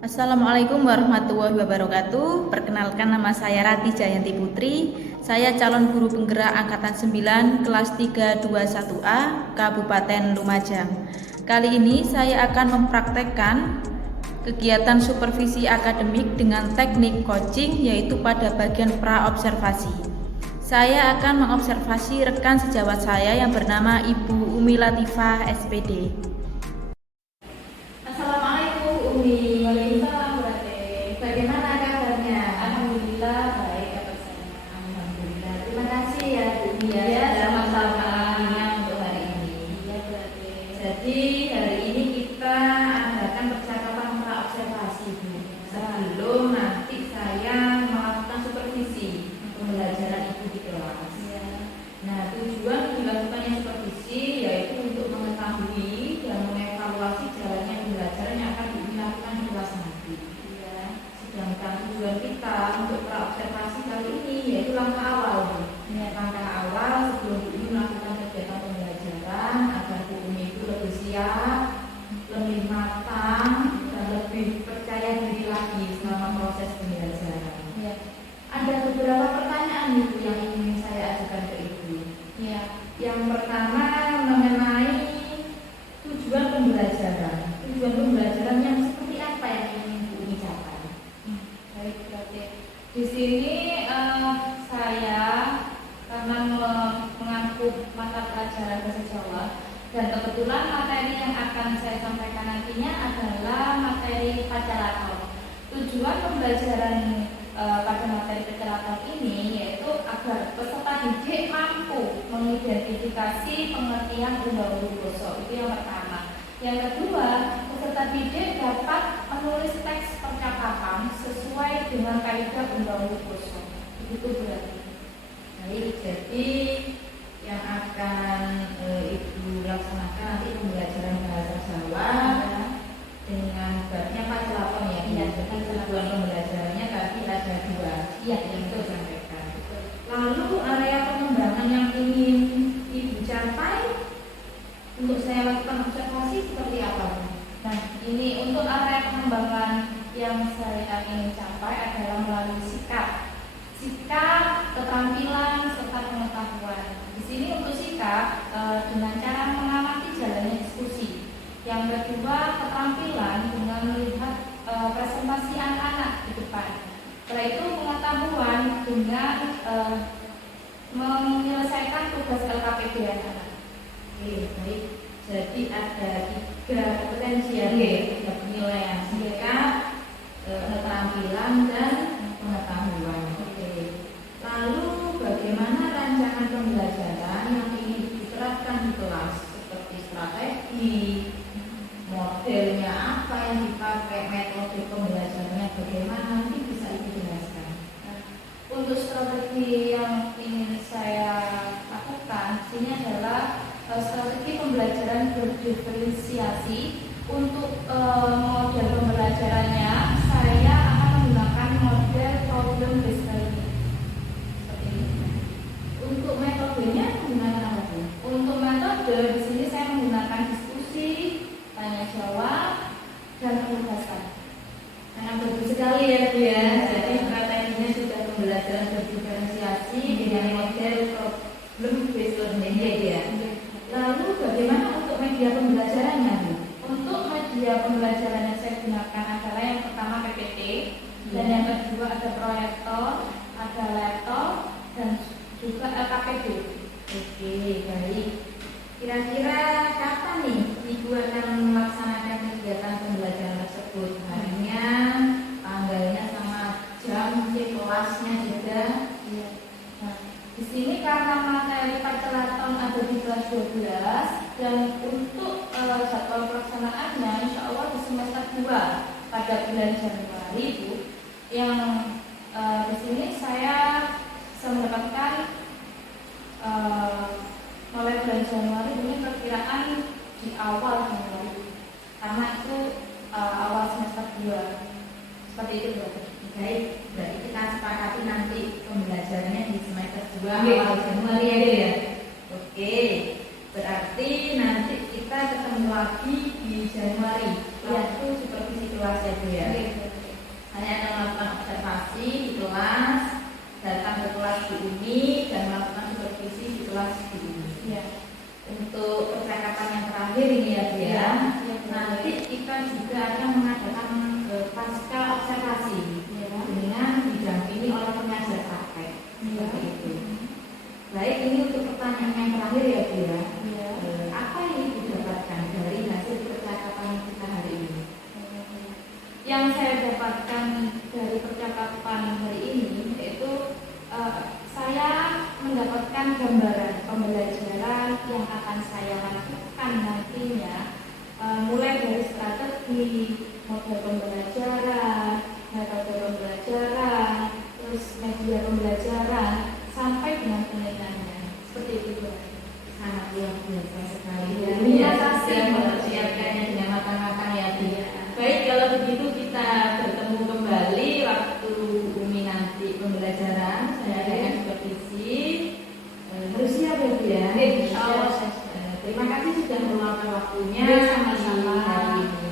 Assalamualaikum warahmatullahi wabarakatuh. Perkenalkan, nama saya Rati Jayanti Putri. Saya calon guru penggerak angkatan 9 kelas 321A Kabupaten Lumajang. Kali ini saya akan mempraktekkan kegiatan supervisi akademik dengan teknik coaching, yaitu pada bagian praobservasi. Saya akan mengobservasi rekan sejawat saya yang bernama Ibu Umi Latifah SPD. Assalamualaikum Umi. Waalaikumsalam berarti. Bagaimana kabarnya? Alhamdulillah baik kabar saya. Alhamdulillah. Terima kasih ya Bu Umi Iya, ya sudah sama-sama. meluangkannya untuk hari ini. Iya berarti. Jadi hari ini kita adakan percakapan praobservasi Bu. Sebelum nanti saya melakukan supervisi pembelajaran Ibu di kelas. Iya. Nah, tujuan dilakukannya supervisi yaitu untuk mengetahui dan mengevaluasi jalannya pembelajaran yang akan dilakukan di kelas nanti. Iya. Sedangkan tujuan kita untuk praobservasi kali ini yaitu langkah awal. Iya. Langkah awal sebelum Bu Umi melakukan kegiatan pembelajaran agar Bu Umi itu lebih siap, lebih matang, dan lebih percaya diri lagi selama proses pembelajaran. Iya. Ada beberapa pertanyaan Ibu yang ingin saya ajukan ke Ibu. Iya. Yang pertama mengenai tujuan pembelajaran. Tujuan pembelajaran yang seperti apa yang ingin Bu Umi capai? Baik berarti. Di sini saya karena mengampu mata pelajaran bahasa Jawa, dan kebetulan materi yang akan saya sampaikan nantinya adalah materi pacaraton. Tujuan pembelajaran pada materi pacaraton ini yaitu agar peserta didik mampu mengidentifikasi pengertian undang-undang basa. Itu yang pertama. Yang kedua, peserta didik dapat menulis teks percakapan sesuai dengan kaidah undang-undang basa. Begitu berarti. Baik, jadi yang akan Ibu laksanakan nanti pembelajaran bahasa Jawa dengan babnya pacaraton ya. Iya, Jadi tujuan pembelajarannya tadi ada dua. Iya, yang betul. disampaikan. Lalu area pengembangan yang ingin Ibu capai untuk saya lakukan observasi seperti apa? Nah, ini untuk area pengembangan yang saya ingin capai adalah melalui sikap, keterampilan, serta pengetahuan. Di sini untuk sikap dengan cara mengamati jalannya diskusi. Yang kedua, keterampilan dengan melihat presentasi anak-anak di depan. Setelah itu pengetahuan dengan menyelesaikan tugas LKPD anak-anak. Oke, baik. Jadi ada tiga kompetensi ya, tiga penilaian: sikap, keterampilan, dan pengetahuan. Oke. Lalu bagaimana rancangan pembelajaran yang ingin diterapkan di kelas, seperti strategi, modelnya apa yang dipakai, metode pembelajarannya bagaimana, nanti bisa Ibu jelaskan. Untuk strategi yang ingin saya lakukan, sini adalah strategi pembelajaran berdiferensiasi. Untuk model pembelajarannya, saya akan menggunakan model problem based learning. Seperti ini. Untuk metodenya menggunakan apa Bu? Untuk metode di sini saya menggunakan diskusi, tanya jawab, dan penugasan. Sangat bagus sekali ya Bu ya. Jadi strateginya sudah pembelajaran berdiferensiasi dengan model problem based learning ya. Lalu bagaimana untuk media pembelajarannya Bu? Untuk media pembelajaran yang saya gunakan adalah yang pertama PPT, dan yang kedua ada proyektor, ada laptop, dan juga LKPD. Oke, baik. Kira-kira kapan nih Ibu akan melaksanakan kegiatan pembelajaran tersebut? Harinya, tanggalnya, sama jam, mungkin kelasnya juga. Iya. Nah, di sini karena materi pacaraton ada di kelas 12, dan untuk jadwal pelaksanaannya insya Allah di semester 2 pada bulan Januari Bu, yang di sini saya mendapatkan mulai bulan Januari ini perkiraan di awal Januari, karena itu awal semester 2 seperti itu Bu. Baik, berarti kita sepakati nanti pembelajarannya di semester 2 Oke. awal Januari aja ya. Oke, berarti nanti kita ketemu lagi di Januari. waktu supervisi kelas ya Bu ya. Saya akan melakukan observasi di kelas, datang ke kelas di UNI dan melakukan supervisi di kelas di UNI. Ya. Untuk percakapan yang terakhir ini ya Bu ya. Nanti kita juga akan mengadakan pasca observasi dengan didampingi oleh pengajar praktek. Seperti itu. Baik, ini untuk pertanyaan yang terakhir ya Bu ya. Apa yang Ibu dapatkan dari hasil percakapan kita hari ini? Yang saya dapatkan dari percakapan hari ini yaitu saya mendapatkan gambaran pembelajaran yang akan saya lakukan nantinya, mulai dari strategi, model pembelajaran, metode pembelajaran, terus media pembelajaran, sampai dengan penelitiannya. Seperti itu Bu. Sangat luar biasa sekali ya. Terima Sudah kasih mempersiapkannya dengan matang-matang ya Bu. Baik, kalau begitu kita bertemu kembali waktu Umi nanti pembelajaran. Saya akan supervisi. Harus siap ya Bu ya. Insya Allah. Terima kasih sudah meluangkan waktunya. Sama-sama. Di hari ini.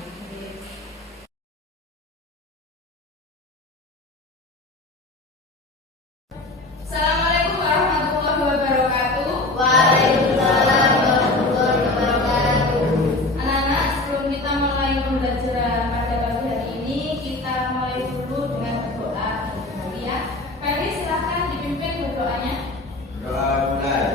Assalamualaikum warahmatullahi wabarakatuh. Waalaikumsalam warahmatullahi wabarakatuh. Anak-anak, sebelum kita mulai pembelajaran pada pagi hari ini, kita mulai dulu dengan berdoa. Ya, Ferry silahkan dipimpin berdoanya. Doa mulai.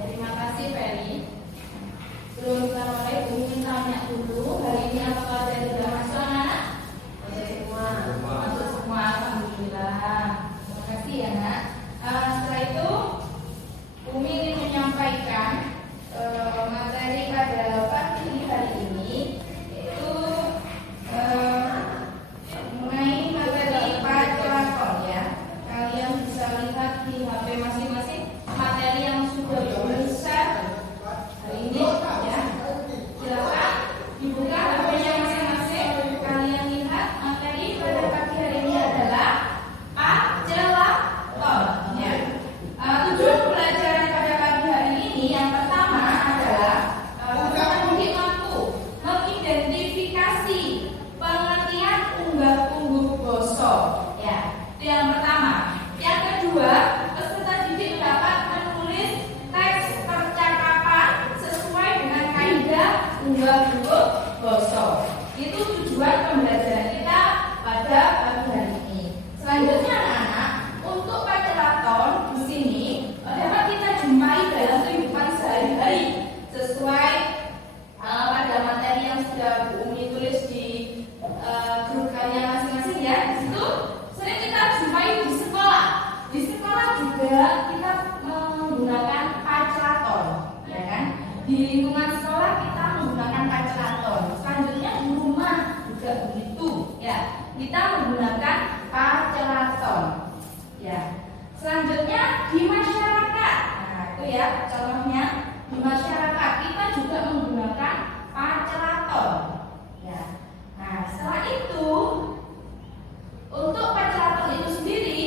Terima kasih Ferry. Sebelum kita mulai, ingin tanya dulu, hari ini apakah ada yang sudah masuk anak-anak? Masuk semua, alhamdulillah. Terima kasih ya nak. Setelah itu, Umi ingin menyampaikan materi pada pagi hari ini, yaitu mengenai materi Pacelaton ya. Kalian bisa lihat di HP masing-masing materi yang sudah bisa hari ini ya. Silakan dibuka HP-nya masing-masing. Kalian lihat materi pada pagi hari ini adalah Pacelaton ya. Tujuan pembelajaran pada pagi hari ini yang pertama adalah kita mungkin mampu mengidentifikasi pengertian unggah-ungguh basa ya. Itu yang pertama. Yang kedua, peserta didik dapat menulis teks percakapan sesuai dengan kaidah unggah-ungguh basa. Itu tujuan pembelajaran kita pada pagi hari ini. Selanjutnya anak-anak, untuk Pacelaton di sini dapat kita jumpai dalam kehidupan sehari-hari sesuai pada materi yang sudah Bu Umi tulis di grup kalian masing-masing ya. Di situ sering kita jumpai di sekolah. Di sekolah juga kita menggunakan Pacelaton, ya kan? Di lingkungan sekolah kita menggunakan Pacelaton. Selanjutnya di rumah juga begitu, ya. Kita menggunakan Pacelaton, ya. Selanjutnya di masyarakat. Nah, itu ya contohnya di masyarakat kita juga menggunakan Pacelaton, ya. Nah, setelah itu untuk Pacelaton itu sendiri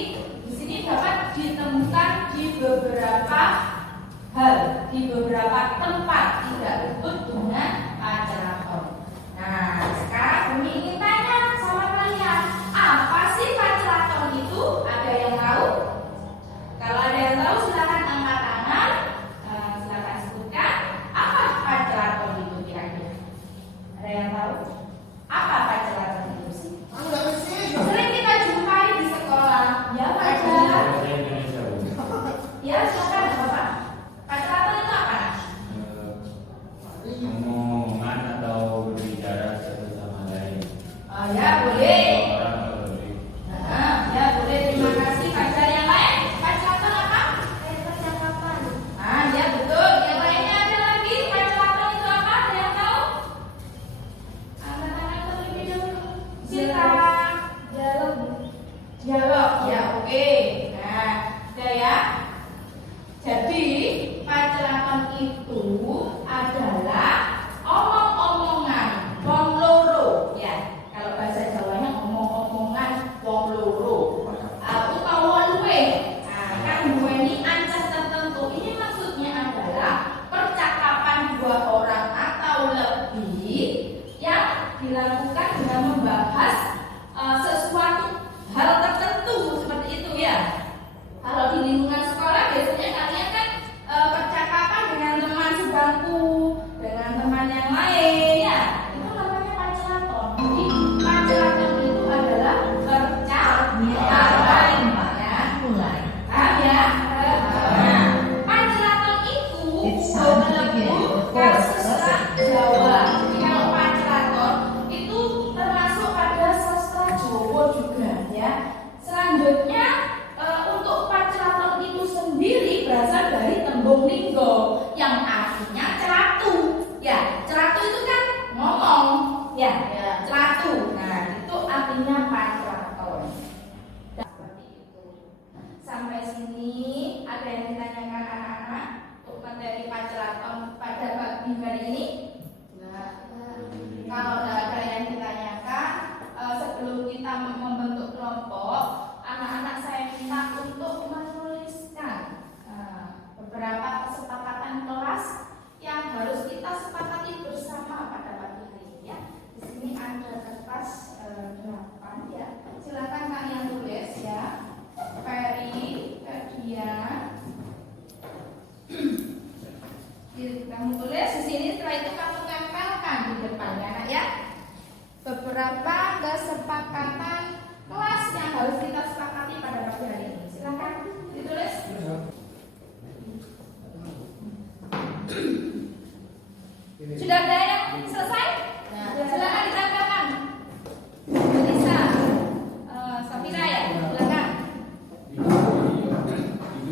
di sini dapat ditemukan di beberapa hal, di beberapa tempat, tidak luput dengan Pacelaton. Nah, sekarang Umi ingin tanya sama kalian, apa sih Pacelaton itu? Ada yang tahu? Kalau ada yang tahu silakan angkat tangan. Silakan sebutkan apa Pacelaton itu kira-kira. Ada yang tahu? Apa Pacelaton itu? Dialog, ya oke. Nah, udah ya. Jadi pacelaton itu adalah omong-omongan wong loro, ya. Kalau bahasa Jawanya omong-omongan wong loro. Utawa luwih. Nah, kan duweni ancas tertentu. Ini maksudnya adalah percakapan dua orang atau lebih yang dilakukan dengan membahas sesuatu hal tertentu seperti itu ya. Kalau di lingkungan sekolah biasanya kalian kan percakapan dengan teman sebangku, dengan teman yang lain ya. Itu namanya pacelaton. Jadi pacelaton itu adalah percakapan ya. Paham ya? Nah, pacelaton itu melebihi sastra Jawa. Jadi kalau pacelaton itu termasuk pada sastra Jawa juga ya. Selanjutnya untuk pacelaton itu sendiri berasal dari tembung linggo yang artinya ceratu. Ya, ceratu itu kan ngomong. Ya, ceratu. Nah, itu artinya pacelaton. Seperti itu. Sampai sini ada yang ditanyakan anak-anak untuk materi pacelaton pada pagi hari ini? Kalau tidak ada yang ditanyakan, sebelum kita membentuk kelompok, anak-anak saya minta untuk menuliskan beberapa kesepakatan kelas yang harus kita sepakati bersama pada pagi hari ini ya. Di sini ada kertas 8 ya. Silakan kalian tulis ya. Ferry, Ferdian. Kamu tulis di sini, setelah itu kamu tempelkan di depannya anak ya. Beberapa kesepakatan kelas yang harus kita sepakati pada pagi hari ini. Silakan ditulis. Sudah ada yang selesai? Silakan ditempelkan. Lisa, Safira ya, silakan.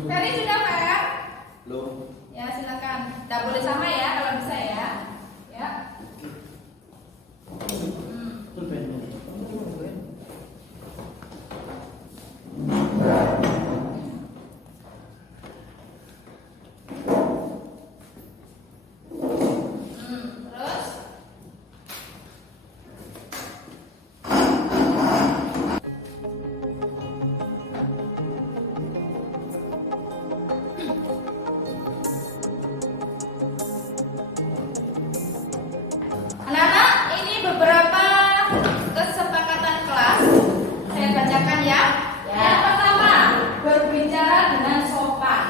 Ferry sudah Fer? Belum. Ya silakan. Tidak boleh sama ya kalau bisa ya. Ya. Terus anak-anak, ini beberapa kesepakatan kelas. Saya bacakan ya. Yang pertama, berbicara dengan sopan.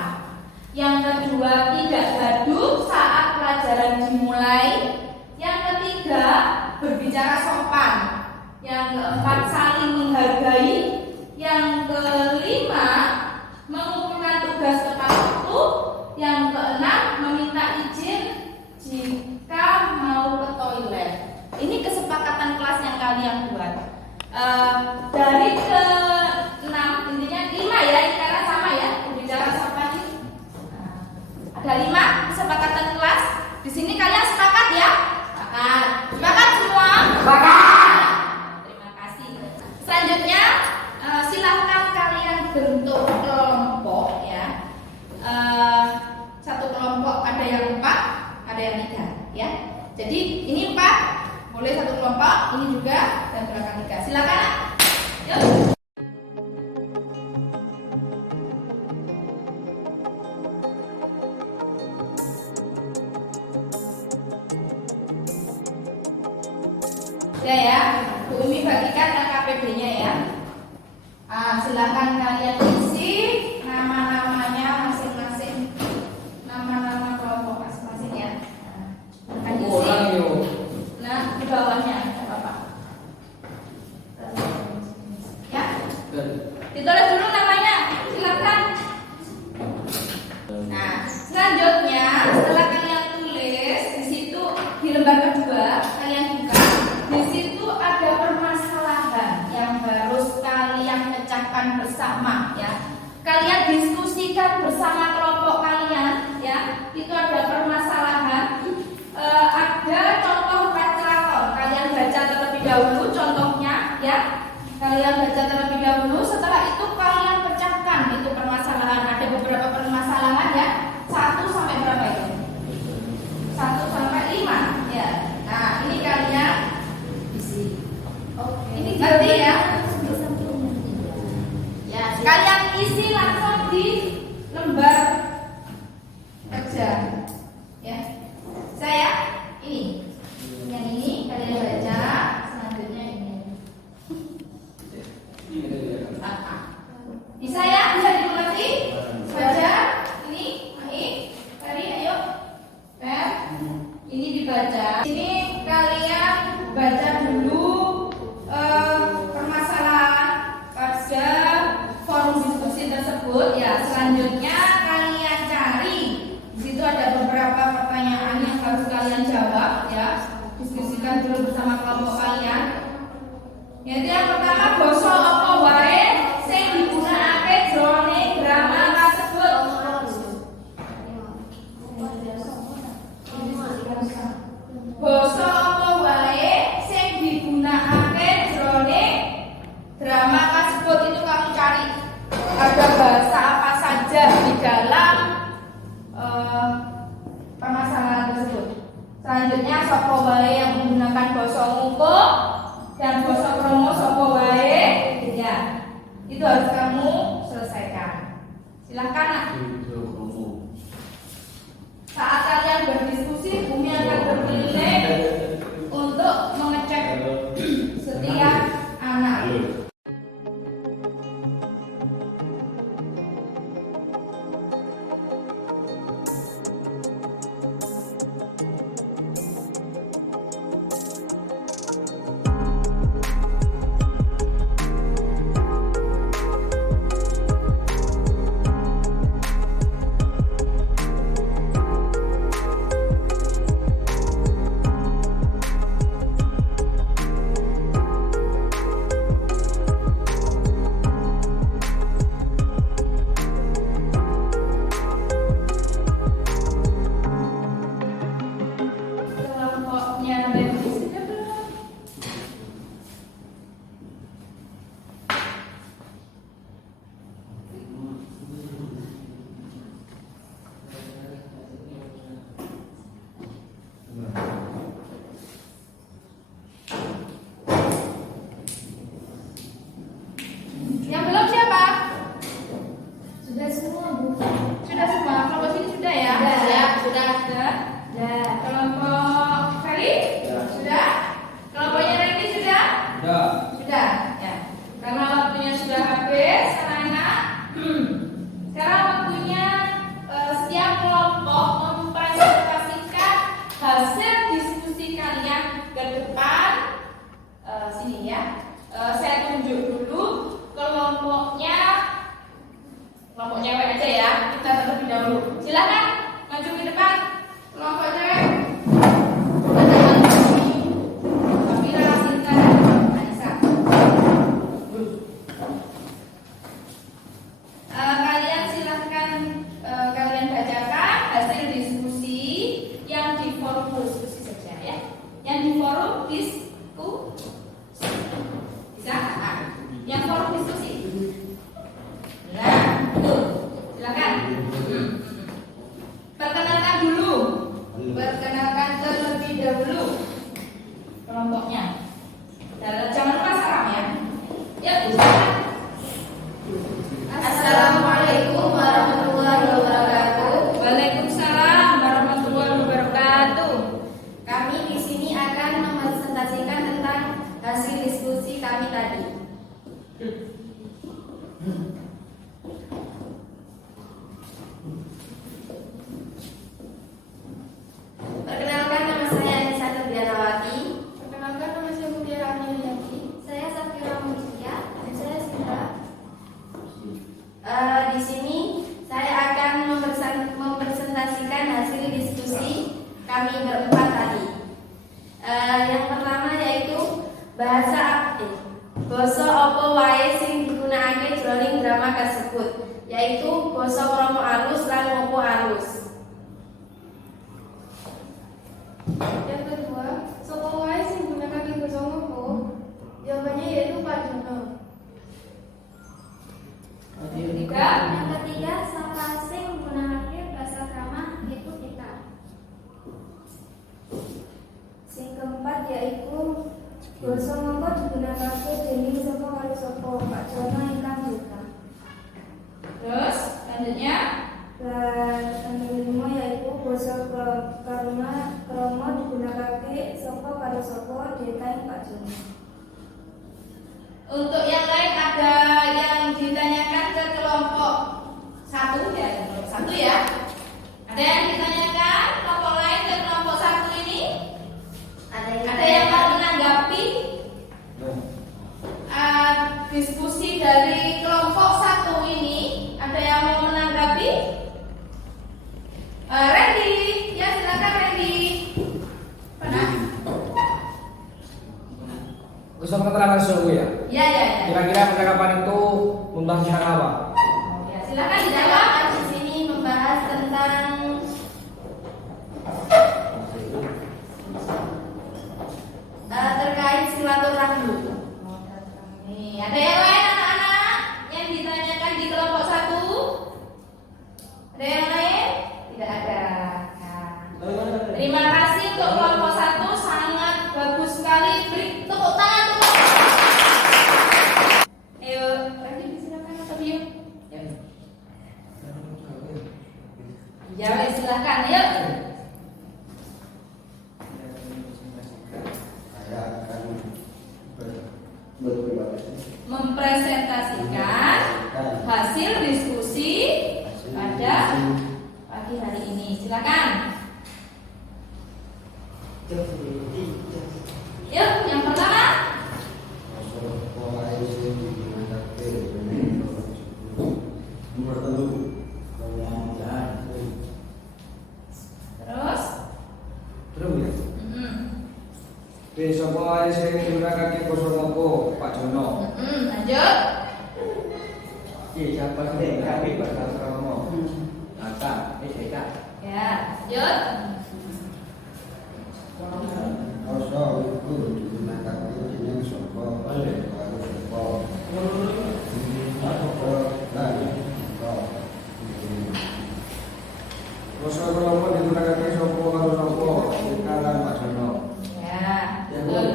Yang kedua, tidak gaduh saat pelajaran dimulai. Yang ketiga, berbicara sopan. Yang keempat, saling menghargai. Yang kelima, mengumpulkan tugas tepat waktu. Yang keenam, meminta izin jika mau ke toilet. Ini kesepakatan kelas yang kalian buat. Dari ke 6, intinya 5 ya, ini karena sama ya, berbicara sopan ini. Ada 5 kesepakatan kelas. Di sini kalian sepakat ya? Sepakat. Sepakat semua? Sepakat. Terima kasih. Selanjutnya silahkan kalian bentuk kelompok ya. Satu kelompok ada yang 4, ada yang 3 ya. Jadi ini 4, boleh satu kelompok, ini juga dan belakang 3. Silakan. Yuk. Ya, Bu Umi bagikan KKPD-nya ya. Silakan kalian isi nama-namanya masing-masing, nama-nama kelompok masing-masing ya. Akan isi. Nah, di bawahnya ada apa? Ya. Ditulis dulu namanya. Silakan. Nah, selanjutnya setelah kalian tulis di situ di lembar kedua kalian buka. Di situ ada permasalahan yang harus kalian pecahkan bersama ya. Kalian diskusikan bersama kelompok kalian ya. Itu ada permasalahan. Ada contoh pacelaton. Kalian baca terlebih dahulu contohnya ya. Kalian baca terlebih dahulu, setelah itu kalian pecahkan itu permasalahan. Ada beberapa permasalahan ya. 1 sampai berapa itu? 1 sampai 5 ya. Nah, ini kalian isi. Oke. Ini ngerti ya? Ya, kalian isi langsung di lembar kerja. Ya. Saya ini. Yang ini kalian baca, selanjutnya ini. Bisa ya? Bisa dimengerti? Baca ini, tadi ayo. Ini dibaca. Ini kalian baca dulu permasalahan pada forum diskusi tersebut ya. Selanjutnya kalian cari. Di situ ada beberapa pertanyaan yang harus kalian jawab ya. Diskusikan dulu bersama kelompok kalian. Yaitu yang pertama, basa apa wae sing digunakake jroning drama kasebut. Basa apa wae sing digunakake jroning drama kasebut, itu kamu cari. Ada bahasa apa saja di dalam permasalahan tersebut. Selanjutnya, sapa wae yang menggunakan basa ngungkup dan basa kromo sapa wae ya. Itu harus kamu selesaikan. Silakan Nak. Saat kalian berdiskusi, Bumi akan berkeliling untuk mengecek setiap anak. Yang belum siapa? Sudah semua, Bu. Sudah semua. Kelompok sini sudah ya? Sudah. Kelompok Ferry? Sudah. Kelompoknya Randy sudah? Sudah. Ya. Karena waktunya sudah habis, anak-anak. Sekarang waktunya setiap kelompok mempresentasikan hasil diskusi kalian ke depan. Sini ya. Saya tunjuk dulu kelompoknya cewek aja ya. Kita terlebih dahulu. Silakan maju ke depan. Kelompok cewek. Kamila, Sinta, Anissa. Kalian silahkan kalian bacakan hasil diskusi yang di forum diskusi saja ya. Yang di forum diskusi. Bisa? Yang forum diskusi. Nah, itu. Silakan. Perkenalkan dulu. Perkenalkan terlebih dahulu kelompoknya. Jangan lupa salam ya. Ya, silakan. Assalamualaikum warahmatullahi wabarakatuh. Waalaikumsalam warahmatullahi wabarakatuh. Kami di sini akan mempresentasikan tentang hasil diskusi kami tadi. Perkenalkan, nama saya Anissa Nurdianawati. Perkenalkan, nama saya Mutiara Amelia. Saya Safira Mutia dan saya Sinta. Di sini saya akan mempresentasikan hasil diskusi kami berempat tadi. Yang pertama yaitu basa apa wae sing digunakake jroning drama kasebut, yaitu basa krama alus lan ngoko alus. Yang kedua, sapa wae sing gunakake basa ngoko? Jawabannya yaitu Pak Jono. Yang Yang ketiga, sapa sing nggunakake basa krama itu kita. Sing keempat yaitu basa mongko digunakake dening sapa karo sapa Pak Jono ingkang buta. Terus selanjutnya Dan yang kelima yaitu basa krama digunakake sapa karo sapa dekaing Pak Jono. untuk yang lain ada yang ditanyakan ke kelompok satu ya, kelompok satu ya. Ada yang ditanyakan kelompok lain ke kelompok satu ini? Ada yang mau menanggapi diskusi dari kelompok satu ini? Ada yang mau menanggapi? Randy, ya silakan Randy. Pernah? Usah keterangan suhu ya. Ya. Kira-kira percakapan itu membahas tentang apa? Ya, silakan dijawab. Di sini membahas tentang terkait silaturahmi. Nih, ada yang lain anak-anak yang ditanyakan di kelompok satu? Ada yang lain? Tidak ada. Nah, terima kasih untuk kelompok satu, sangat bagus sekali. Beri tepuk tangan dulu. Ayo, Randy silakan atau Bio? Ya, silakan. Yuk. Mempresentasikan hasil diskusi pada pagi hari ini. Silakan. Yuk, yang pertama. Terus. Terus ya. Mm-mm. Sapa ae sing nggunakake basa moko Pak Jono. Lanjut. Siapa sing nggunakake basa krama? Kata, Eka. Ya, lanjut. Basa krama digunakake sapa karo sapa? Eka lan Pak Jono. Ya, betul.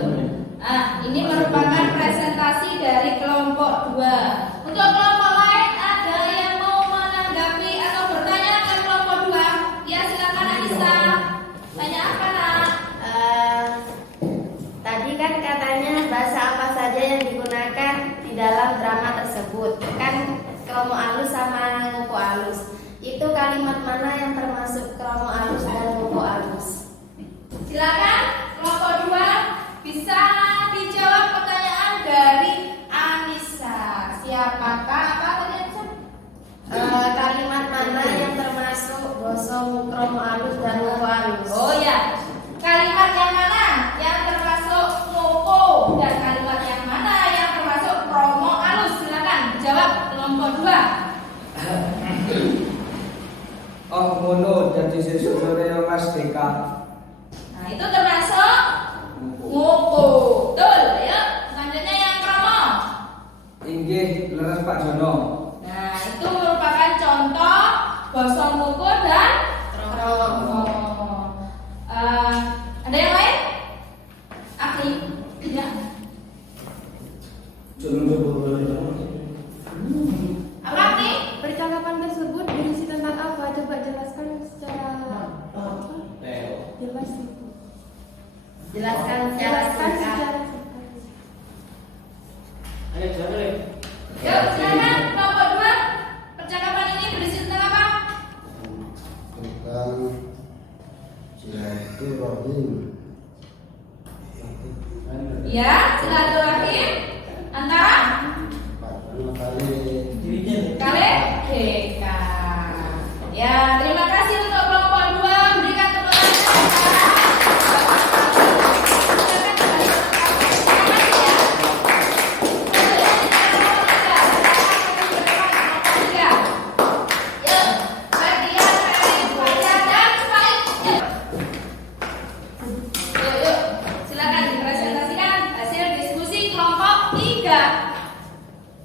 Ini merupakan presentasi dari kelompok 2. Untuk kelompok lain ada yang mau menanggapi atau bertanya ke kelompok 2? Ya, silakan Anissa. Tanya apa, Nak? Tadi kan katanya bahasa apa saja yang digunakan di dalam drama tersebut. Kan kromo alus sama ngoko alus. Itu kalimat mana yang termasuk kromo alus dan ngoko alus? Silakan kelompok 2 bisa dijawab pertanyaan dari Anissa. Siapakah apa tadi Anissa? Kalimat mana yang termasuk gosong kromo alus dan ngoko alus? Oh ya, kalimat yang mana yang termasuk ngoko dan kalimat yang mana yang termasuk promo alus? Silakan jawab kelompok 2. Oh ngono dadi sesuk sore Mas Deka. Nah itu termasuk ngoko. Betul ya. Selanjutnya yang promo. Inggih leres Pak Jono. Nah itu merupakan contoh basa ngoko dan promo. Ada yang lain? Akli? Ya. Apa Akli? Percakapan tersebut berisi tentang apa? Coba jelaskan secara jelas itu. Jelaskan secara Jelaskan singkat. secara singkat. Yuk silakan kelompok 2. Percakapan ini berisi tentang apa? Tentang silaturahim. Ya, silaturahim antara kali deka. Ya, terima kasih untuk kelompok 2. Berikan tepuk tangan. Silakan kembali ke tempat.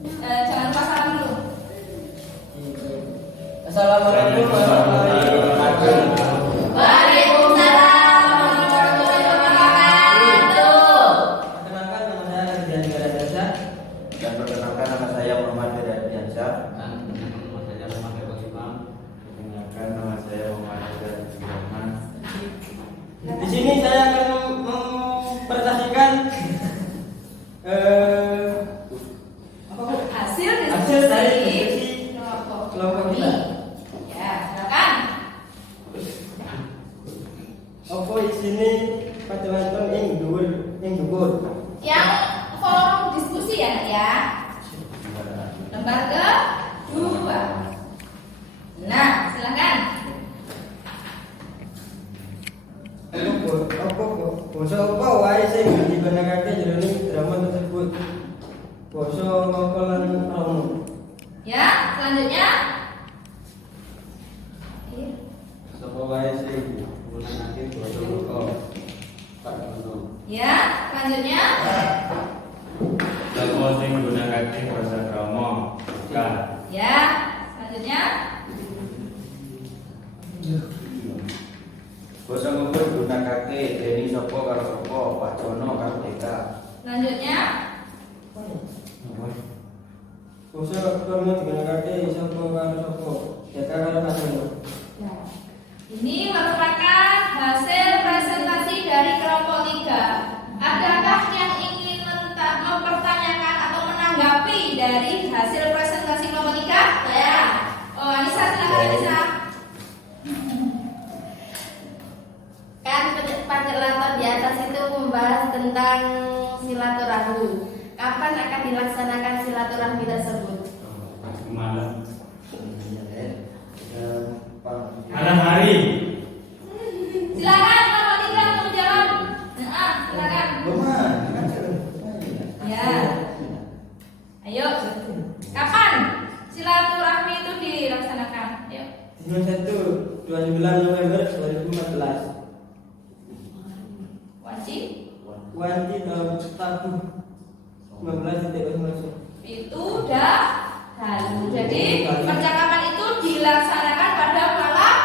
Jangan lupa salam dulu. Assalamualaikum warahmatullahi wabarakatuh. Waalaikumsalam warahmatullahi wabarakatuh. Perkenalkan nama saya Ardian Garadasa. Dan perkenalkan nama saya Muhammad Firdiansyah. Perkenalkan nama saya Muhammad Firdiansyah. Di sini saya akan mempresentasikan apa Bu? Hasil Hasil dari diskusi diskusi kelompok kelompok kita. Ya, silakan. Apa di sini pacaran ing dhuwur ing dhuwur. Yang forum diskusi ya, Nak, ya. Lembar kedua. Nah, silakan. Basa apa wae sing digunakake jroning drama tersebut? Basa lokal lan romo. Ya, selanjutnya. Sapa wae sing gunakake basa lokal. Pak Dono. Ya, selanjutnya. Sapa sing nggunakake basa krama? Bukan. Ya, selanjutnya. Basa ngubur gunakake dening sapa karo sapa? Pak Dono karo Deka. Selanjutnya. Basa kromo digunakake sapa karo sapa? Deka karo pasono. Ya. Ini merupakan hasil presentasi dari kelompok 3. Adakah yang ingin mempertanyakan atau menanggapi dari hasil presentasi kelompok 3? Ya. Oh, Anissa, silakan Anissa. Kan penjelasan di atas itu membahas tentang silaturahmi. Kapan akan dilaksanakan silaturahmi tersebut? Malam. Malam hari. Silakan kelompok 3 untuk menjawab. Silakan. Ya. Ayo. Kapan silaturahmi itu dilaksanakan? Ayo. Dino 1 29 November 2014. Wajib. Wanti tahun 19.00. Itu dahulu. Jadi percakapan itu dilaksanakan pada malam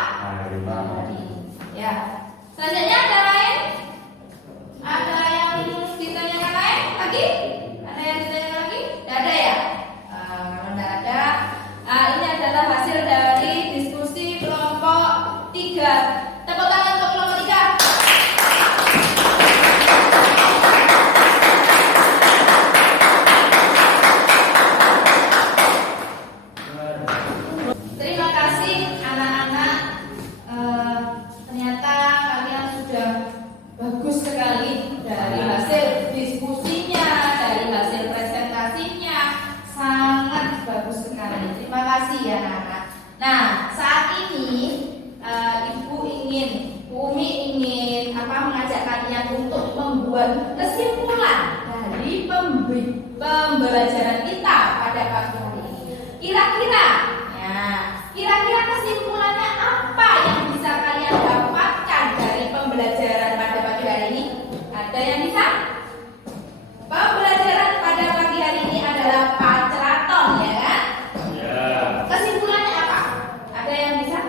hari. Ya. Selanjutnya ada lain? Ada yang ditanyakan lain lagi? Ada yang ditanyakan lagi? Tidak ada ya? Kalau tidak ada, ini adalah hasil dari diskusi kelompok 3. Tepuk tangan untuk kelompok 3. Terima kasih anak-anak. Ternyata kalian sudah bagus sekali dari hasil diskusinya, dari hasil presentasinya, sangat bagus sekali. Terima kasih ya anak-anak. Nah, saat ini Umi ingin mengajak kalian untuk membuat kesimpulan dari pembelajaran kita pada pagi hari ini. Kira-kira kesimpulannya apa yang bisa kalian dapatkan dari pembelajaran pada pagi hari ini? Ada yang bisa? Pembelajaran pada pagi hari ini adalah panceraton, ya kan? Ya. Kesimpulannya apa? Ada yang bisa?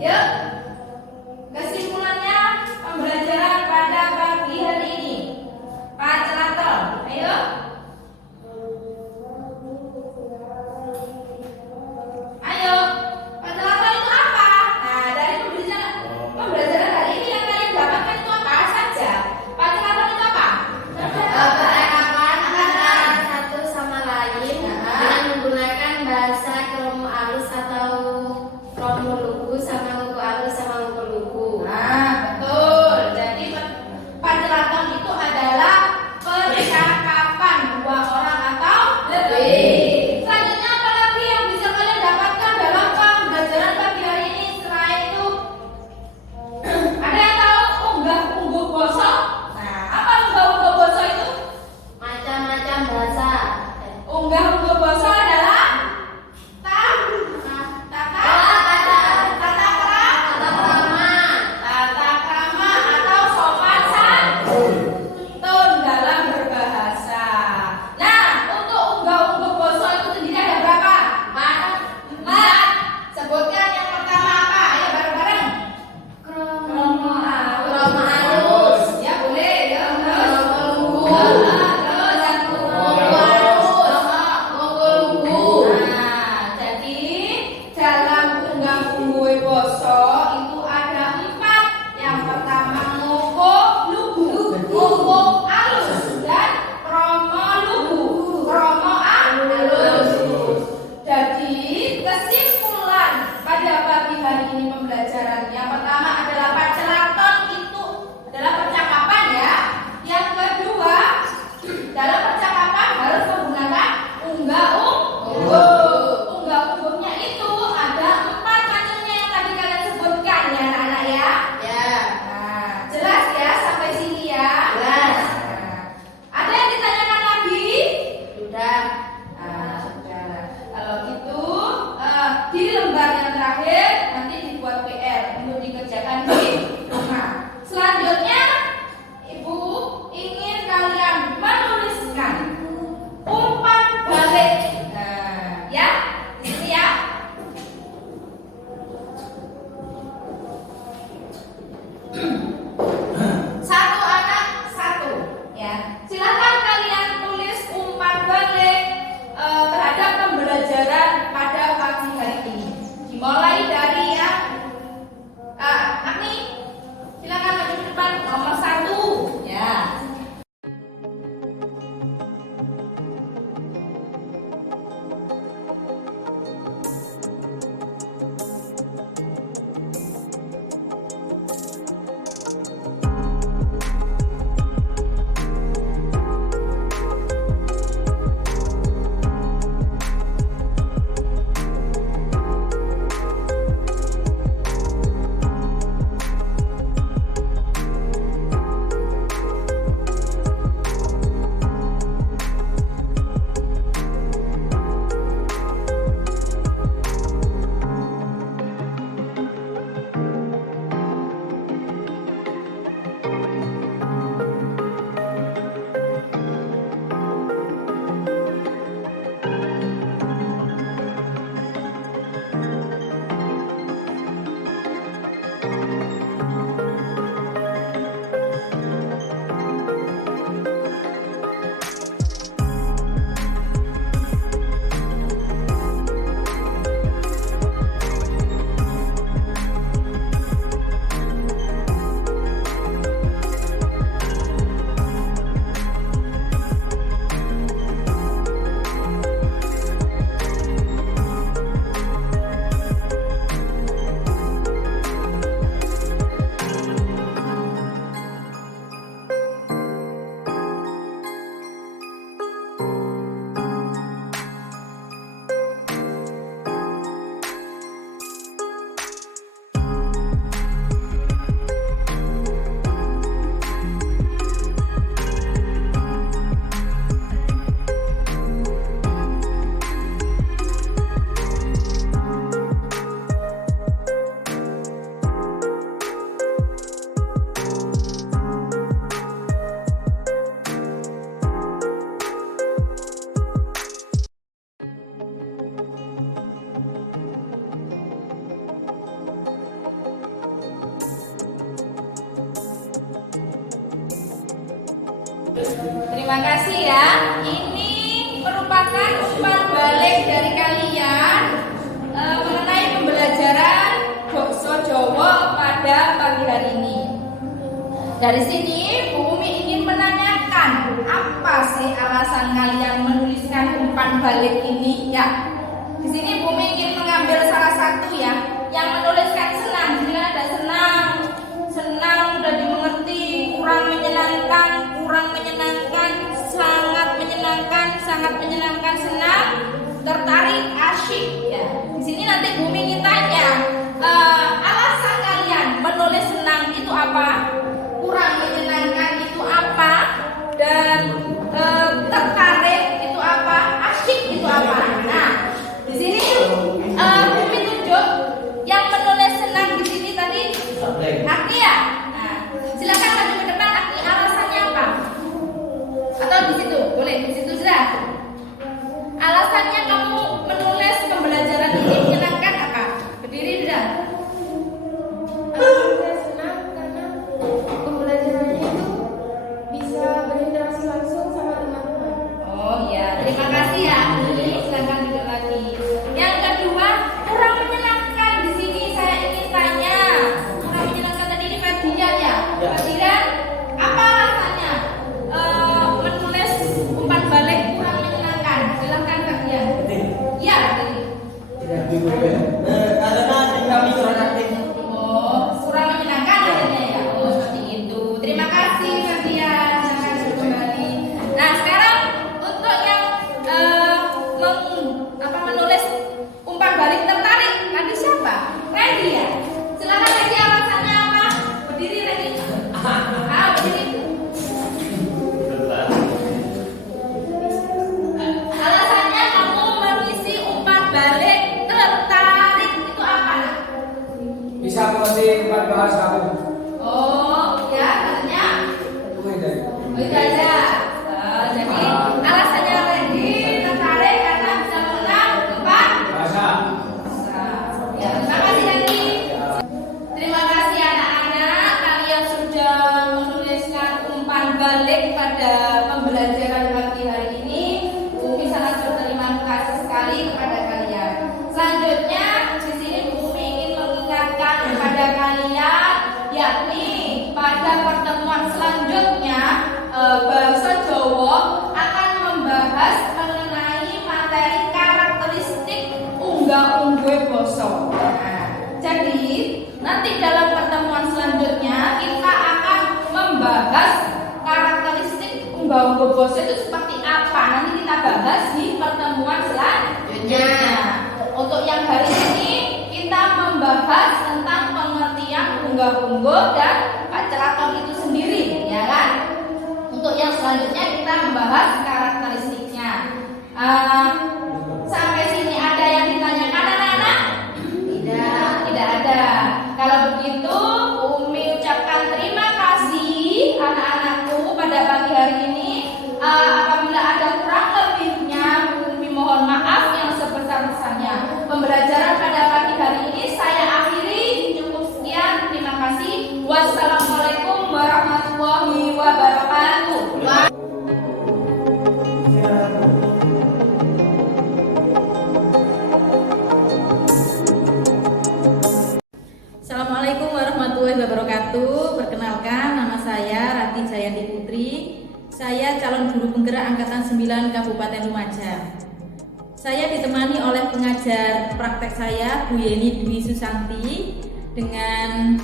Yuk. Kesimpulannya pembelajaran pada pagi hari ini. Panceraton. Ayo. Terima kasih ya. Ini merupakan umpan balik dari kalian mengenai pembelajaran bahasa Jawa pada pagi hari ini. Dari sini Bu Umi ingin menanyakan apa sih alasan kalian menuliskan umpan balik ini ya. Di sini Bu Umi ingin mengambil salah satu ya, yang menuliskan senang. Di sini ada senang, senang sudah dimengerti, kurang menyenangkan, sangat menyenangkan, senang, tertarik, asyik ya. Di sini nanti Bu Umi ingin tanya alasan kalian menulis senang itu apa? Kurang menyenangkan itu apa, dan tertarik itu apa, asyik itu apa. Nah, di sini Bumi tunjuk yang menulis senang di sini tadi Akni ya. Nah, silakan maju ke depan Akni, alasannya apa? Atau di situ, boleh di situ sudah. Alasannya kamu menulis pembelajaran ini menyenangkan apa? Berdiri sudah. Saya senang karena pembelajarannya itu bisa berinteraksi langsung sama teman-teman. Oh iya, terima kasih ya. Ini silakan duduk lagi. Yang kedua, kurang menyenangkan. Di sini saya ingin tanya, kurang menyenangkan tadi ini Fadilan ya? Fadilan, apa alasannya menulis umpan balik kurang menyenangkan? Silakan Fadilan. Iya, Karena tim kami kurang aktif. oh, kurang menyenangkan akhirnya ya. Oh, seperti itu. Terima kasih Fadilan. Silakan duduk kembali. Nah, sekarang untuk yang menulis umpan balik tertarik tadi siapa? Randy ya. Silakan Randy, alasannya apa? Berdiri Randy. Berdiri. Alasannya kamu mengisi umpan balik tertarik itu apa? Bisa mengisi empat bahasa aku. Oh, ya, katanya. Itu aja. Oh, itu aja. Jadi alasannya Randy tertarik karena bisa mengenal empat Bahasa. ya. Terima kasih Randy. Terima kasih anak-anak, kalian sudah menuliskan umpan balik pada pembelajaran pagi hari ini. Umi sangat berterima kasih sekali kepada kalian. Selanjutnya di sini Umi ingin mengingatkan kepada kalian, yakni pada pertemuan selanjutnya bahasa Jawa akan membahas mengenai materi karakteristik unggah-ungguh basa. Nah, jadi nanti dalam pertemuan selanjutnya kita akan membahas karakteristik unggah-ungguh basa itu seperti apa. Nanti kita bahas di pertemuan selanjutnya. Untuk yang hari ini kita membahas tentang pengertian unggah-ungguh dan paceraton itu sendiri, ya kan? Untuk yang selanjutnya kita membahas karakteristiknya. Sampai sini ada yang ditanyakan anak-anak? Tidak ada. Kalau begitu, Umi ucapkan terima kasih anak-anakku pada pagi hari ini. Apabila ada kurang lebihnya, Umi mohon maaf yang sebesar-besarnya. Pembelajaran pada pagi hari ini saya akhiri. Cukup sekian. Terima kasih. Wassalamualaikum warahmatullahi wabarakatuh. Assalamualaikum warahmatullahi wabarakatuh. Perkenalkan, nama saya Rati Jayanti Putri. Saya calon guru penggerak angkatan 9 Kabupaten Lumajang. Saya ditemani oleh pengajar praktek saya, Bu Yeni Dwi Susanti, dengan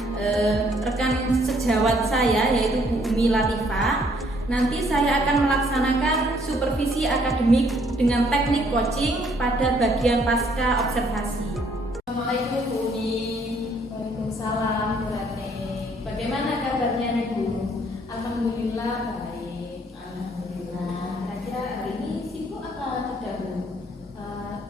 rekan sejawat saya yaitu Bu Umi Latifah. Nanti saya akan melaksanakan supervisi akademik dengan teknik coaching pada bagian pasca observasi. Assalamualaikum Bu Umi. Waalaikumsalam Bu Ratni. Bagaimana kabarnya Ibu? Alhamdulillah baik. Alhamdulillah. Kira-kira hari ini sibuk apa tidak Bu?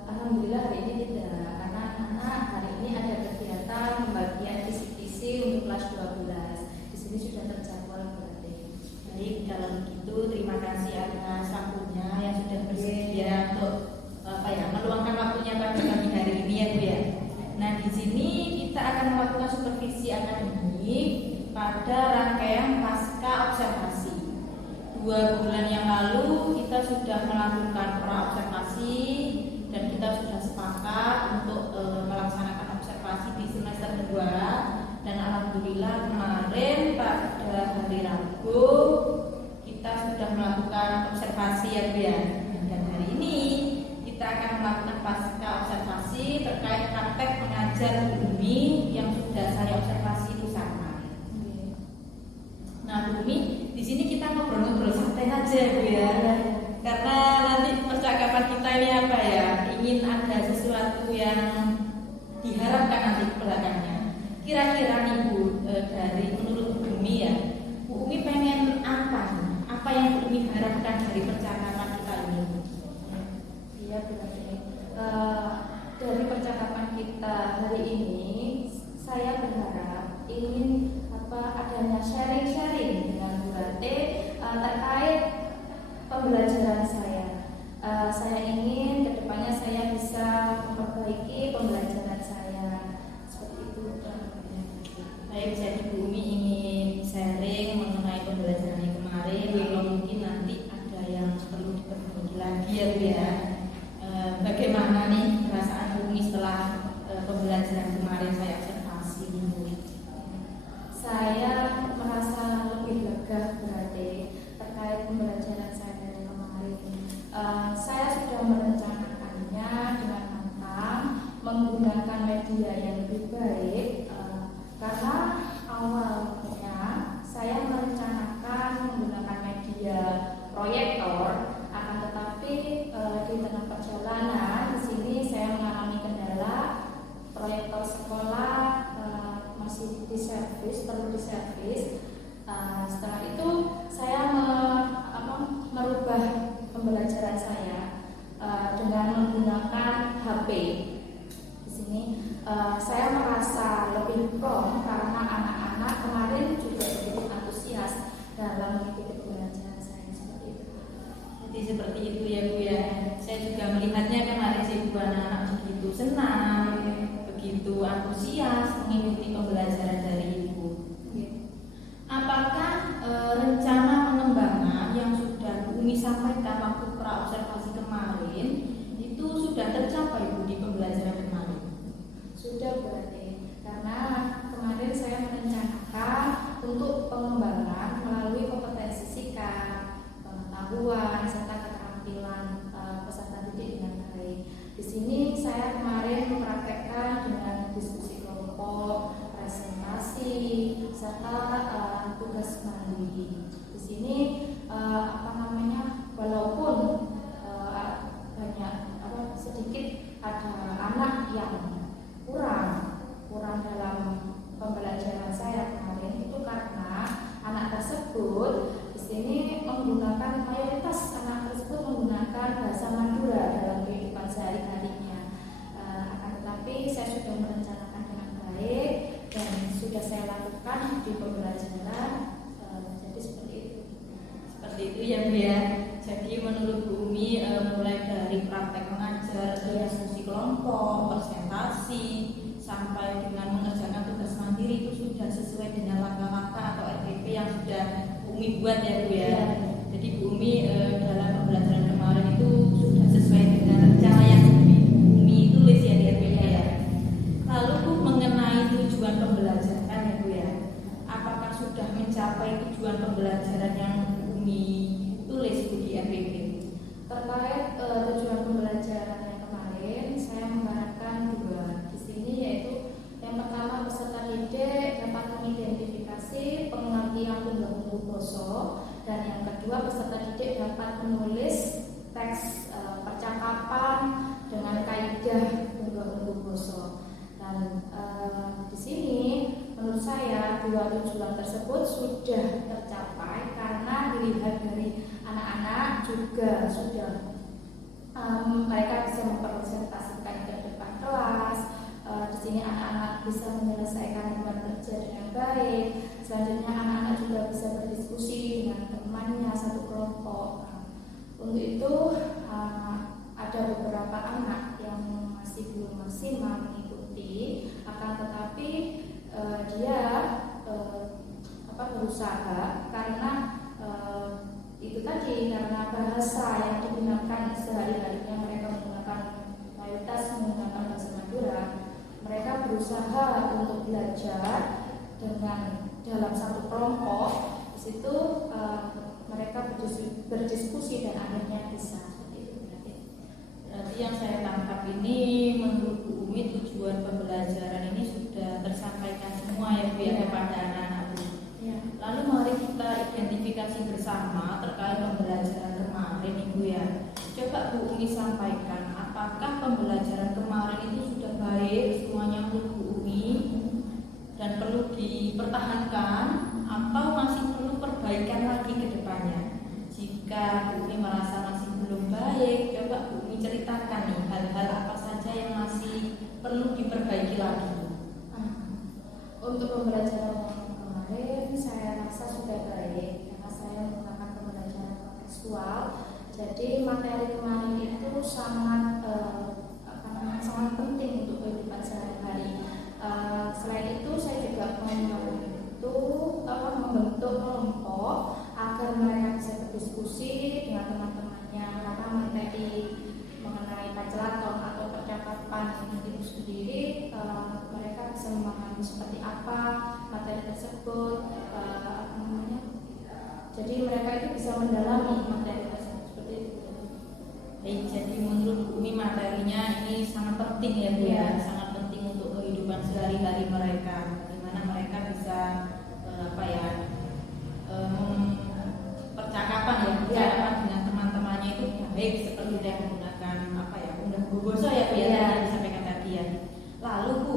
Alhamdulillah hari ini tidak, karena anak hari ini ada kegiatan pembagian kisi-kisi untuk kelas 12. Di sini sudah terjadwal berarti. Baik, kalau begitu terima kasih atas waktunya yang sudah bersedia untuk meluangkan waktunya pada pagi hari ini ya Bu ya. Nah, di sini kita akan melakukan supervisi akademik pada rangkaian pasca observasi. 2 bulan yang lalu kita sudah melakukan pra-observasi dan kita sudah sepakat untuk melaksanakan observasi di semester 2 dan alhamdulillah kemarin pada hari Rabu kita sudah melakukan observasi ya Bu ya. Dan hari ini kita akan melakukan pasca observasi terkait praktek mengajar bumi yang sudah saya observasi itu sama. Nah Bu Umi, di sini kita ngobrol-ngobrol santai aja Bu ya. Karena nanti percakapan kita ini apa ya, ingin ada sesuatu yang diharapkan nanti ke belakangnya. Kira-kira nih Bu, dari menurut Bu Umi ya, Bu Umi pengen apa? Apa yang Bu Umi harapkan dari percakapan kita ini? Iya benar ini. Dari percakapan kita hari ini, saya berharap ingin adanya sharing-sharing dengan Bu Rate terkait pembelajaran saya. Saya ingin kedepannya saya bisa memperbaiki pembelajaran saya. Seperti itu. Baik, jadi Bu Umi ingin sharing mengenai pembelajaran yang kemarin. Kalau mungkin nanti ada yang perlu diperbaiki lagi ya Bu ya. Bagaimana nih perasaan Bu Umi setelah pembelajaran kemarin saya observasi Bu? Saya merasa lebih lega berarti terkait pembelajaran saya dari kemarin. Saya sudah merencanakannya dengan matang, menggunakan media yang lebih baik, karena awalnya saya merencanakan menggunakan media proyektor, akan tetapi di tengah perjalanan di sini saya mengalami kendala proyektor sekolah masih diservis, perlu diservis. Setelah itu saya merubah pembelajaran saya dengan menggunakan HP. Di sini saya merasa lebih plong karena anak-anak kemarin juga begitu antusias dalam mengikuti pembelajaran saya seperti itu. Jadi seperti itu ya Bu ya. Saya juga melihatnya kemarin sih Bu, anak-anak begitu senang, begitu antusias mengikuti pembelajaran dari Ibu. Apakah rencana pengembangan yang sudah Bu Umi sampaikan waktu pra-observasi kemarin itu sudah tercapai Bu di pembelajaran kemarin? Sudah berarti, karena kemarin saya merencanakan untuk pengembangan melalui kompetensi sikap, pengetahuan, serta keterampilan peserta didik dengan baik. Di sini saya kemarin mempraktekkan dengan diskusi kelompok, presentasi, serta tugas mandiri. Di sini walaupun banyak sedikit ada anak yang kurang dalam pembelajaran saya kemarin, itu karena anak tersebut di sini mayoritas anak tersebut menggunakan bahasa Madura dalam kehidupan sehari-harinya. Akan tetapi saya sudah merencanakan dengan baik dan sudah saya lakukan di pembelajaran. Jadi seperti itu. Seperti itu ya Bu ya. Jadi menurut Bu Umi mulai dari praktek mengajar, diskusi kelompok, presentasi, sampai dengan mengerjakan tugas mandiri itu sudah sesuai dengan langkah-langkah atau RPP yang sudah Bu Umi buat ya Bu ya. Jadi Bu Umi dalam pembelajaran kemarin itu sudah sesuai dengan rencana yang Bu Umi tulis ya di RPP ya. Lalu Bu, mengenai tujuan pembelajaran ya Bu ya, apakah sudah mencapai tujuan pembelajaran yang Bu Umi tulis Bu di RPP? Terkait tujuan pembelajaran yang kemarin, saya mengharapkan dua di sini, yaitu yang pertama peserta didik dapat mengidentifikasi pengertian tunggal-tunggal basa, dan yang kedua peserta didik dapat menulis teks percakapan dengan kaidah tunggal-tunggal basa. Dan di sini menurut saya dua tujuan tersebut sudah tercapai karena dilihat dari anak-anak juga sudah mereka bisa mempresentasikan ke depan kelas. Di sini anak-anak bisa menyelesaikan beban kerja dengan baik. Selanjutnya anak-anak juga bisa berdiskusi dengan temannya satu kelompok. Untuk itu ada beberapa anak yang masih belum maksimal mengikuti, akan tetapi dia berusaha karena itu tadi, karena berusaha untuk belajar dengan dalam satu kelompok. Di situ mereka berdiskusi dan akhirnya bisa. Berarti yang saya tangkap ini menurut Bu Umi tujuan pembelajaran ini sudah tersampaikan semua ya Bu ya kepada anak-anak Bu. Ya. Lalu mari kita identifikasi bersama terkait pembelajaran kemarin Ibu ya. Coba Bu Umi sampaikan apakah pembelajaran kemarin itu sudah baik semuanya menurut Bu Umi dan perlu dipertahankan atau masih perlu perbaikan lagi ke depannya. Jika Bu Umi merasa masih belum baik, coba Bu Umi ceritakan nih hal-hal apa saja yang masih perlu diperbaiki lagi. Untuk pembelajaran yang kemarin saya rasa sudah baik karena saya menggunakan pembelajaran kontekstual. Jadi materi kemarin itu sangat sangat penting untuk kehidupan sehari-hari. Selain itu saya juga membentuk kelompok agar mereka bisa berdiskusi dengan teman-temannya karena materi mengenai Pancelaton atau percakapan itu sendiri mereka bisa memahami seperti apa materi tersebut jadi mereka itu bisa mendalami materi tersebut seperti itu. Baik, jadi menurut Bu Umi materinya ini sangat penting ya Bu ya, sangat penting untuk kehidupan sehari-hari mereka, bagaimana mereka bisa percakapan dengan teman-temannya itu baik seperti yang menggunakan undah boboso ya Bu ya, yang disampaikan tadi ya. Lalu Bu,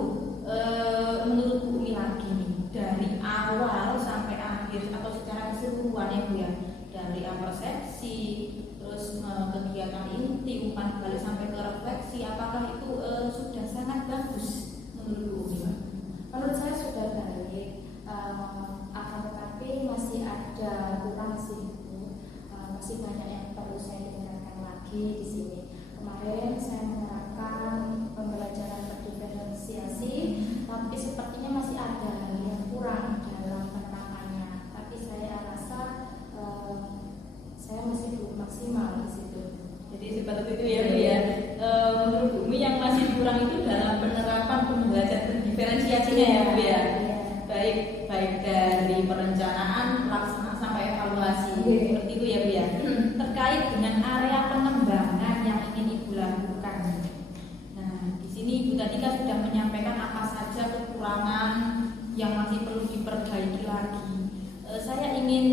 menurut Bu Umi lagi nih dari awal sampai akhir atau secara keseluruhan ya Bu ya, dari persepsi terus kegiatan inti umpan balik sampai ke refleksi, apakah itu sudah sangat bagus menurut Bu Umi? Menurut saya sudah baik, akan tetapi masih ada kurang sih Bu. Masih banyak yang perlu saya tingkatkan lagi di sini. Kemarin saya menerapkan pembelajaran berdiferensiasi, tapi sepertinya masih ada hal yang kurang dalam penerapannya. Tapi saya rasa saya masih belum maksimal di situ. Jadi seperti itu ya Bu ya. Menurut Bu Umi yang masih kurang itu dalam penerapan pembelajaran berdiferensiasinya ya Bu ya. Baik dari perencanaan, pelaksanaan sampai evaluasi. Seperti itu ya Bu ya. Terkait dengan area pengembangan yang ingin Ibu lakukan. Nah, di sini Ibu tadi kan sudah menyampaikan apa saja kekurangan yang masih perlu diperbaiki lagi. Saya ingin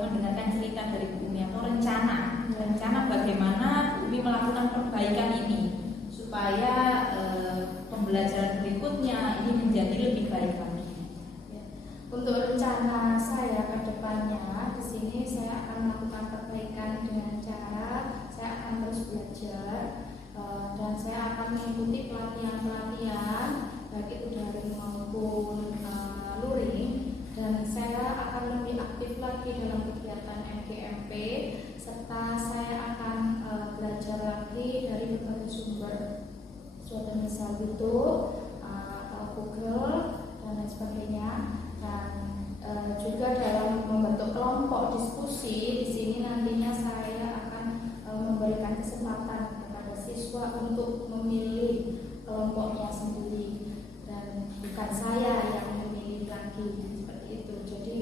mendengarkan cerita dari Bu Umi atau rencana bagaimana Bu Umi melakukan perbaikan ini supaya pembelajaran berikutnya ini menjadi lebih baik lagi. Untuk rencana saya ke depannya, di sini saya akan melakukan perbaikan dengan cara saya akan terus belajar dan saya akan mengikuti pelatihan-pelatihan baik itu daring maupun luring, dan saya akan lebih aktif lagi dalam kegiatan MGMP serta saya akan belajar lagi dari berbagai sumber, suatu misal YouTube atau Google dan lain sebagainya. Dan juga dalam membentuk kelompok diskusi di sini nantinya saya akan memberikan kesempatan kepada siswa untuk memilih kelompoknya sendiri dan bukan saya yang memilih lagi seperti itu. Jadi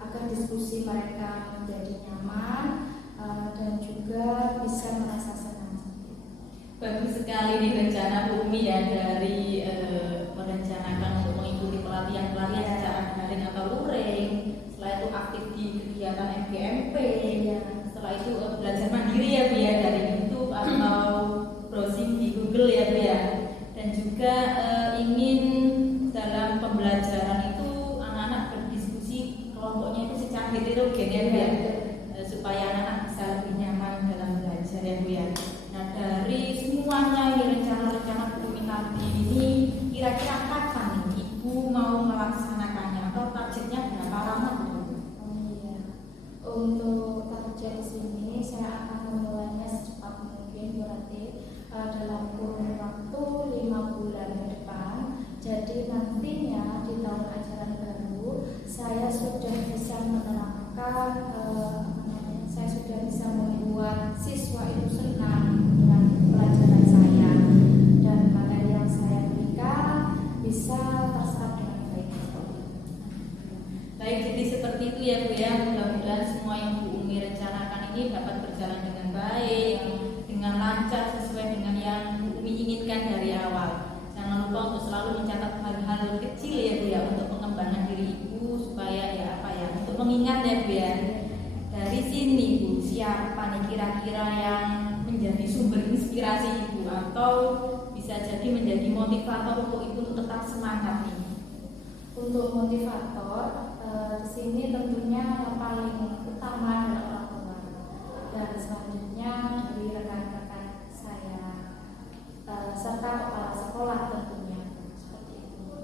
agar diskusi mereka menjadi nyaman dan juga bisa merasa senang. Bagus sekali nih rencana Bu Umi ya dari merencanakan untuk mengikuti pelatihan-pelatihan secara daring atau luring, setelah itu aktif di kegiatan MGMP, setelah itu belajar mandiri ya Bu ya dari YouTube atau browsing di Google ya Bu ya, dan juga ingin dalam pembelajaran itu anak-anak berdiskusi kelompoknya itu secara heterogen ya Bu ya, supaya anak-anak bisa lebih nyaman dalam belajar ya Bu ya. Nah dari semuanya rencana-rencana Bu Umi tadi ini kira-kira kapan Ibu mau melaksanakannya atau targetnya berapa lama Bu? Untuk target sini saya akan memulainya secepat mungkin, berarti dalam kurun waktu 5 bulan ke depan. Jadi nantinya di tahun ajaran baru saya sudah bisa menerapkan saya sudah bisa membuat siswa itu senang dengan pelajaran saya dan materi yang saya berikan bisa berjalan dengan baik, dengan lancar sesuai dengan yang Bu Umi inginkan dari awal. Jangan lupa untuk selalu mencatat hal-hal kecil ya Bu ya, untuk pengembangan diri Ibu supaya untuk mengingat ya Bu ya. Dari sini Bu, siapa nih kira-kira yang menjadi sumber inspirasi Ibu atau bisa jadi menjadi motivator untuk Ibu untuk tetap semangat nih? Untuk motivator di sini tentunya yang paling utama adalah orang tua, dan selanjutnya dari rekan-rekan saya serta kepala sekolah tentunya, seperti itu.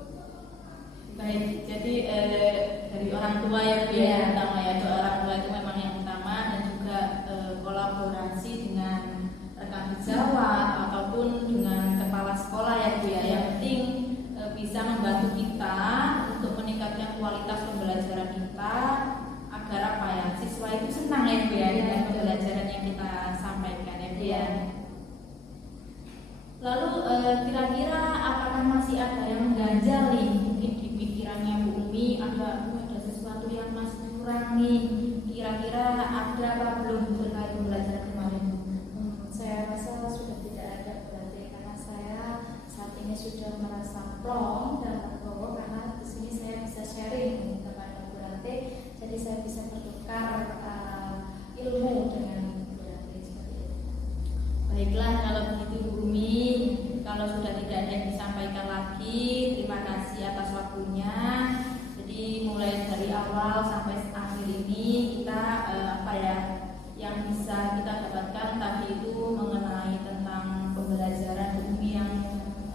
Baik, jadi dari orang tua ya Bu ya, yang utama ya, orang tua itu memang yang utama, dan juga kolaborasi dengan rekan sejawat ataupun dengan kepala sekolah ya Bu ya. Yang penting bisa membantu kita untuk meningkatkan kualitas pembelajaran kita agar siswa itu senang ya Bu ya dengan pembelajaran yang kita sampaikan ya Bu ya. Lalu kira-kira apakah masih ada yang mengganjal nih mungkin di pikirannya Bu Umi, ada sesuatu yang masih kurang nih, kira-kira ada apa belum terkait pembelajaran kemarin? Saya rasa sudah tidak ada berarti, karena saya saat ini sudah merasa plong dan terbawa, karena di sini saya bisa sharing kepada Bu Ranti, jadi saya bisa bertukar ilmu dengan Bu Ranti seperti itu. Baiklah kalau begitu Bu Umi, kalau sudah tidak ada yang disampaikan lagi, terima kasih atas waktunya. Jadi mulai dari awal sampai akhir ini kita yang bisa kita dapatkan tadi itu mengenai tentang pembelajaran Bu Umi yang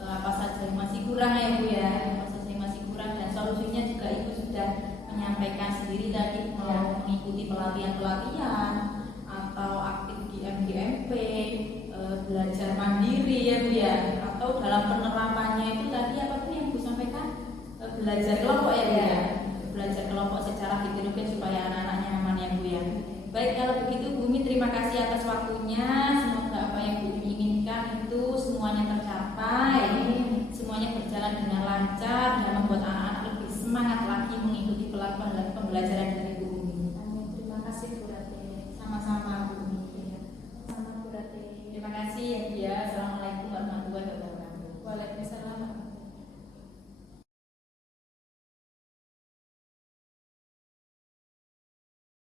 apa saja yang masih kurang ya Bu ya, apa saja yang masih kurang, dan solusinya juga Ibu sudah menyampaikan sendiri tadi, mau mengikuti pelatihan-pelatihan atau aktif di MGMP, belajar mandiri ya Bu ya, atau dalam penerapannya itu tadi apa tuh yang Bu sampaikan, belajar kelompok ya Bu ya, belajar kelompok secara heterogen supaya anak-anaknya aman ya Bu ya. Baik, kalau begitu Bu Umi terima kasih atas waktunya. Semoga